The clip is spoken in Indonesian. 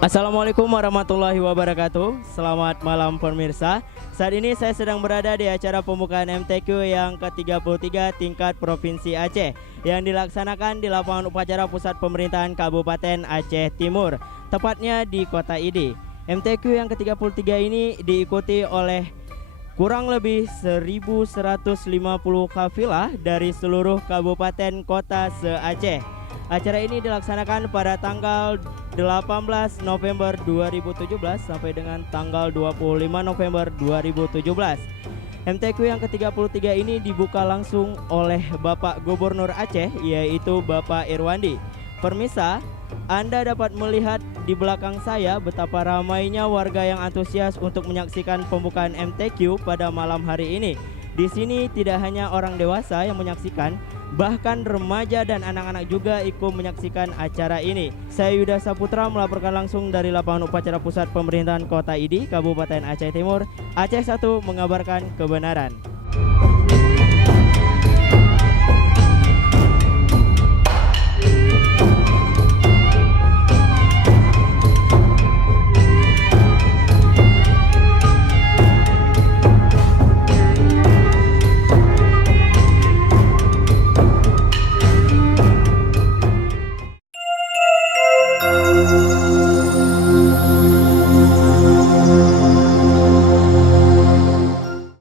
Assalamualaikum warahmatullahi wabarakatuh. Selamat malam pemirsa. Saat ini saya sedang berada di acara pembukaan MTQ yang ke-33 tingkat Provinsi Aceh yang dilaksanakan di lapangan upacara Pusat Pemerintahan Kabupaten Aceh Timur, tepatnya di Kota Idi. MTQ yang ke-33 ini diikuti oleh kurang lebih 1.150 kafilah dari seluruh kabupaten kota se-Aceh. Acara ini dilaksanakan pada tanggal 18 November 2017 sampai dengan tanggal 25 November 2017. MTQ yang ke-33 ini dibuka langsung oleh Bapak Gubernur Aceh, yaitu Bapak Irwandi. Permisa, Anda dapat melihat di belakang saya betapa ramainya warga yang antusias untuk menyaksikan pembukaan MTQ pada malam hari ini. Di sini tidak hanya orang dewasa yang menyaksikan, bahkan remaja dan anak-anak juga ikut menyaksikan acara ini. Saya Yuda Saputra melaporkan langsung dari lapangan upacara Pusat Pemerintahan Kota Idi, Kabupaten Aceh Timur. Aceh 1 mengabarkan kebenaran.